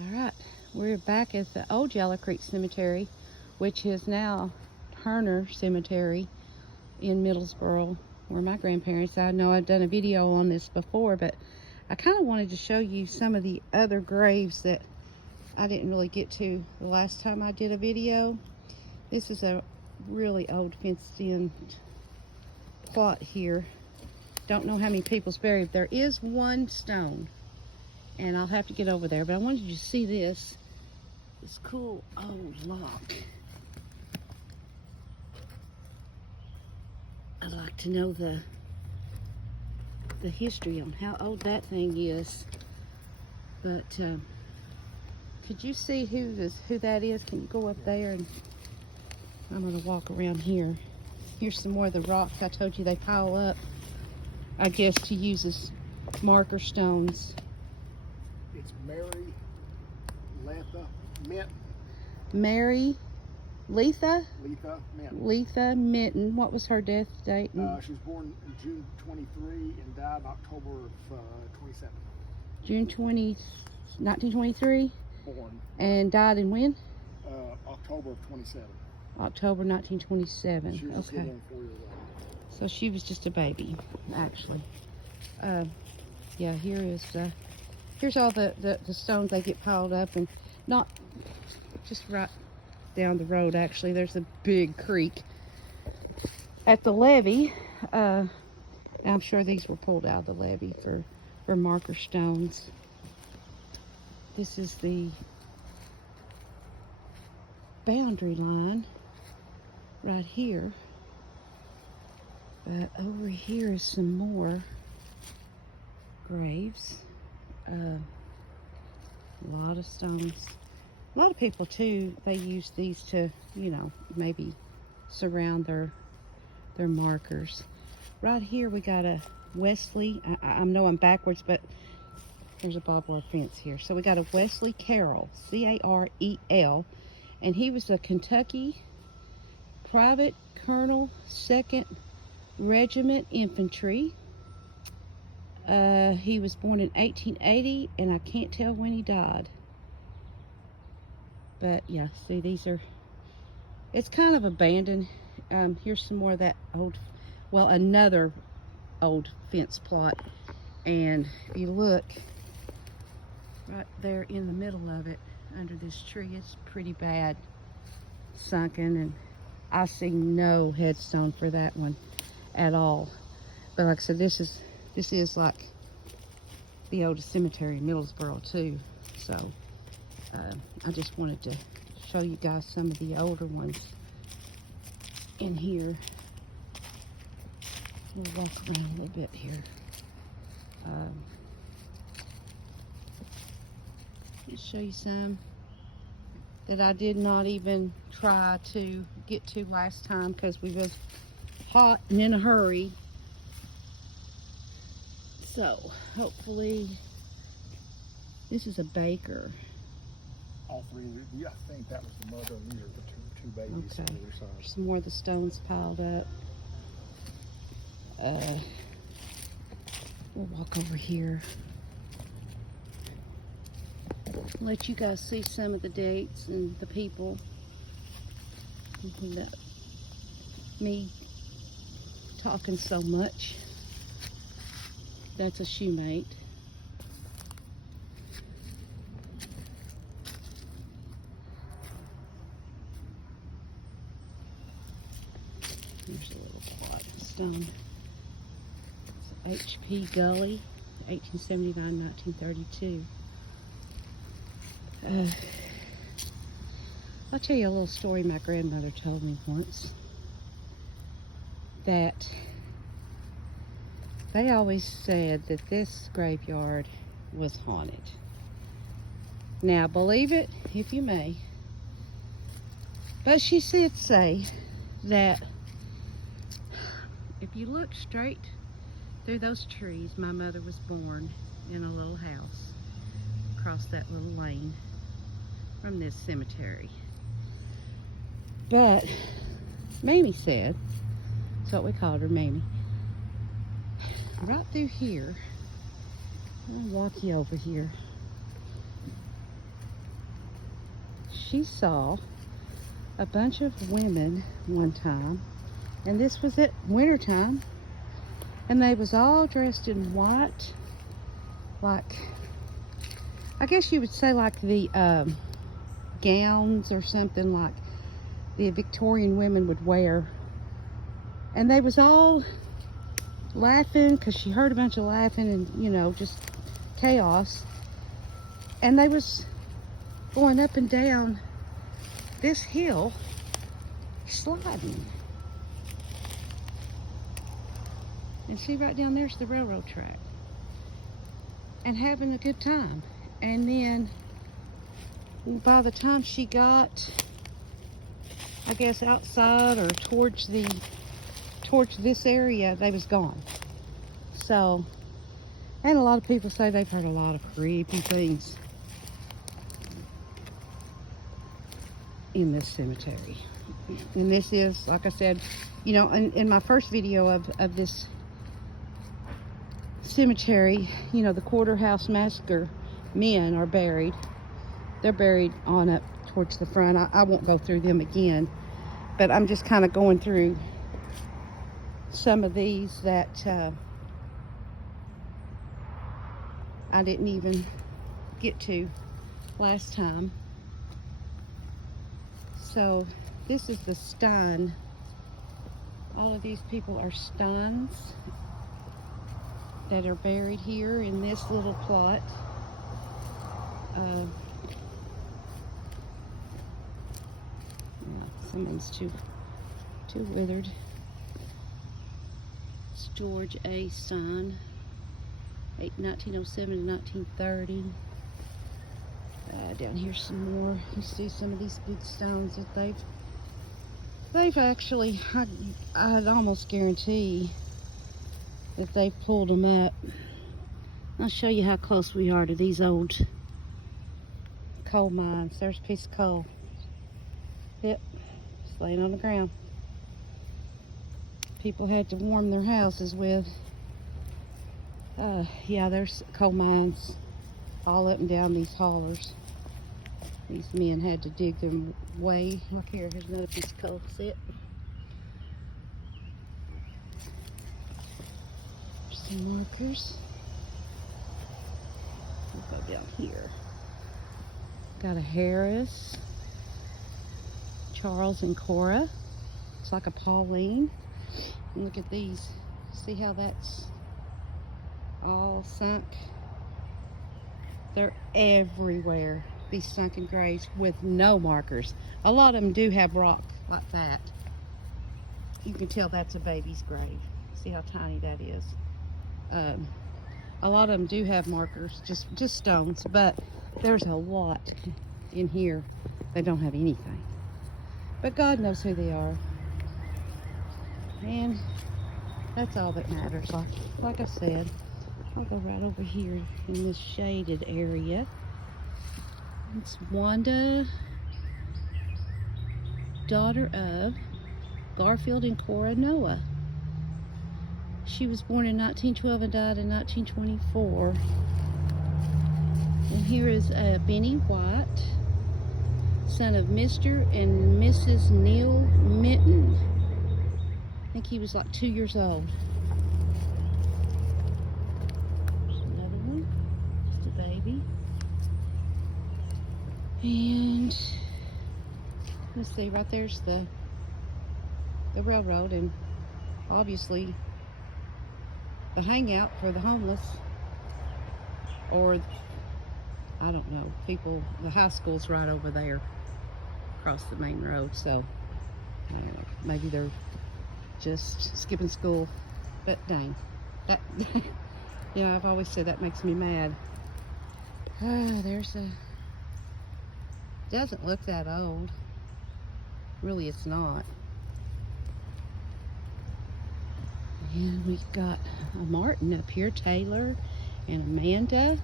Alright, we're back at the old Yellow Creek Cemetery, which is now Turner Cemetery in Middlesboro, where my grandparents. I know I've done a video on this before, but I kind of wanted to show you some of the other graves that I didn't really get to the last time I did a video. This is a really old fenced-in plot here. Don't know how many people's buried. There is one stone, and I'll have to get over there, but I wanted you to see this cool old lock. I'd like to know the history on how old that thing is. But could you see who that is? Can you go up there? And I'm gonna walk around here. Here's some more of the rocks I told you they pile up, I guess, to use as marker stones. It's Mary Letha Mint. Mary Letha? Letha Mint. Letha Minton. What was her death date? She was born in June 23 and died in October of 27. June 20, 1923? Born. And died in when? October of 27. October 1927. She was Okay. still 4 years old. So she was just a baby, actually. Yeah, here's all the stones they get piled up, and not just right down the road, actually. There's a big creek at the levee. I'm sure these were pulled out of the levee for marker stones. This is the boundary line right here. But over here is some more graves. A lot of stones. A lot of people too, they use these to, you know, maybe surround their markers. Right here we got a Wesley. I know I'm backwards, but there's a barbed wire fence here. So we got a Wesley Carroll, C-A-R-E-L, and he was a Kentucky Private Colonel, 2nd Regiment Infantry. He was born in 1880, and I can't tell when he died. But yeah, see, it's kind of abandoned. Here's some more of that another old fence plot. And if you look right there in the middle of it, under this tree, it's pretty bad sunken, and I see no headstone for that one at all. But like I said, this is like the oldest cemetery in Middlesboro too. So I just wanted to show you guys some of the older ones in here. We'll walk around a little bit here. Let's show you some that I did not even try to get to last time because we was hot and in a hurry. So hopefully, this is a baker. All three. I think that was the mother, and these are the two babies Okay. on the other side. Some more of the stones piled up. We'll walk over here. Let you guys see some of the dates and the people. Without me talking so much. That's a shoemate. Here's a little plot of stone. It's H.P. Gully, 1879-1932. I'll tell you a little story my grandmother told me once. That they always said that this graveyard was haunted. Now, believe it if you may, but she did say that if you look straight through those trees, my mother was born in a little house across that little lane from this cemetery. But Mamie said, that's what we called her, Mamie, right through here, I'll walk you over here. she saw a bunch of women one time, and this was at wintertime, and they was all dressed in white, like, I guess you would say like the gowns or something like the Victorian women would wear. And they was all laughing because she heard a bunch of laughing and, you know, just chaos. And they was going up and down this hill, sliding. And see, right down there's the railroad track. And having a good time. And then by the time she got, I guess, outside or towards this area, they was gone. So, and a lot of people say they've heard a lot of creepy things in this cemetery. And this is, like I said, you know, in my first video of this cemetery, you know, the Quarter House Massacre Men are buried. They're buried on up towards the front. I won't go through them again, but I'm just kind of going through some of these that I didn't even get to last time. So this is the Stein. All of these people are Steins that are buried here in this little plot. Some of these too withered. It's George A. Stein, 1907 to 1930. Down here some more. You see some of these big stones that they've actually, I'd almost guarantee that they've pulled them up. I'll show you how close we are to these old coal mines. There's a piece of coal. Yep, it's laying on the ground. People had to warm their houses with. Yeah, there's coal mines all up and down these hollers. These men had to dig them way. Look here, here's another piece of coal. See it? Some markers. We'll go down here. Got a Harris, Charles and Cora. It's like a Pauline. And look at these. See how that's all sunk? They're everywhere, these sunken graves with no markers. A lot of them do have rock like that. You can tell that's a baby's grave. See how tiny that is. A lot of them do have markers, just stones, but there's a lot in here that don't have anything. But God knows who they are. And that's all that matters. Like I said, I'll go right over here in this shaded area. It's Wanda, daughter of Garfield and Cora Noah. She was born in 1912 and died in 1924. And here is Benny White, son of Mr. and Mrs. Neil Minton. I think he was like 2 years old. There's another one, just a baby. And let's see, right there's the railroad, and obviously the hangout for the homeless, or I don't know, people. The high school's right over there across the main road, so maybe they're just skipping school. But dang, that yeah, I've always said that makes me mad. There's a, doesn't look that old, really. It's not. And we've got a Martin up here, Taylor and Amanda.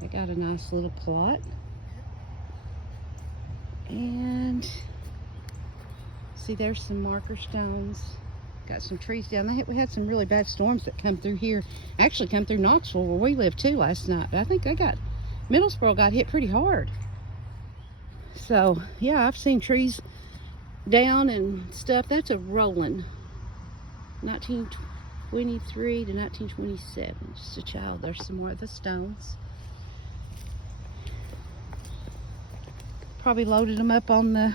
They got a nice little plot. And see, there's some marker stones. Got some trees down. We had some really bad storms that come through here. Actually come through Knoxville where we lived too last night. But I think Middlesboro got hit pretty hard. So yeah, I've seen trees down and stuff. That's a rolling 1923 to 1927. Just a child. There's some more of the stones. Probably loaded them up on the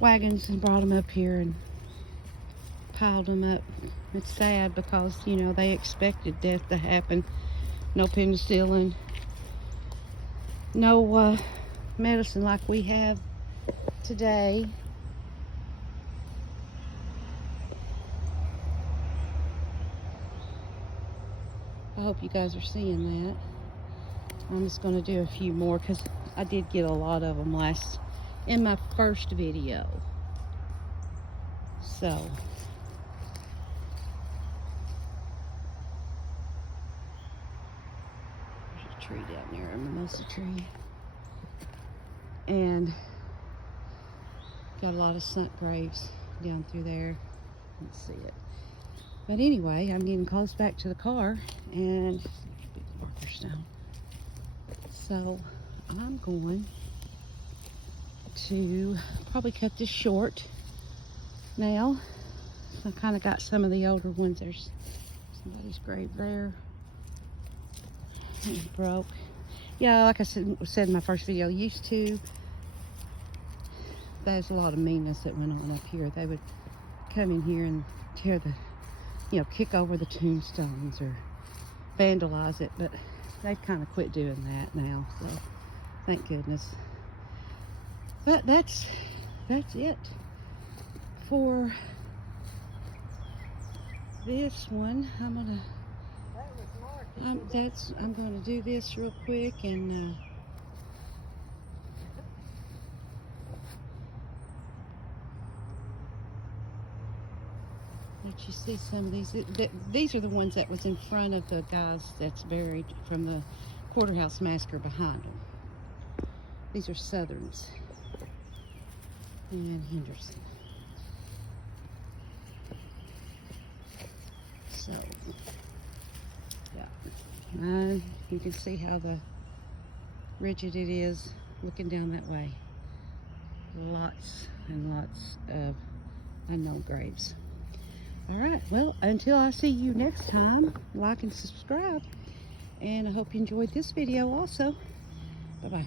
wagons and brought them up here and piled them up. It's sad because, you know, they expected death to happen. No penicillin, no medicine like we have today. I hope you guys are seeing that. I'm just going to do a few more because I did get a lot of them in my first video. So there's a tree down there, a mimosa tree, and got a lot of sunk graves down through there. Let's see it. But anyway, I'm getting close back to the car, and big markers down. So I'm going to probably cut this short now. So I kind of got some of the older ones. There's somebody's grave there. It broke. Yeah, like I said in my first video, there's a lot of meanness that went on up here. They would come in here and tear the, kick over the tombstones or vandalize it, but they've kind of quit doing that now, so thank goodness. But that's it for this one. I'm gonna do this real quick and let you see some of these. These are the ones that was in front of the guys that's buried from the Quarter House Massacre behind them. These are Southerns and Henderson. So, yeah, you can see how rigid it is looking down that way. Lots and lots of unknown graves. All right, well, until I see you next time, like and subscribe. And I hope you enjoyed this video also. Bye-bye.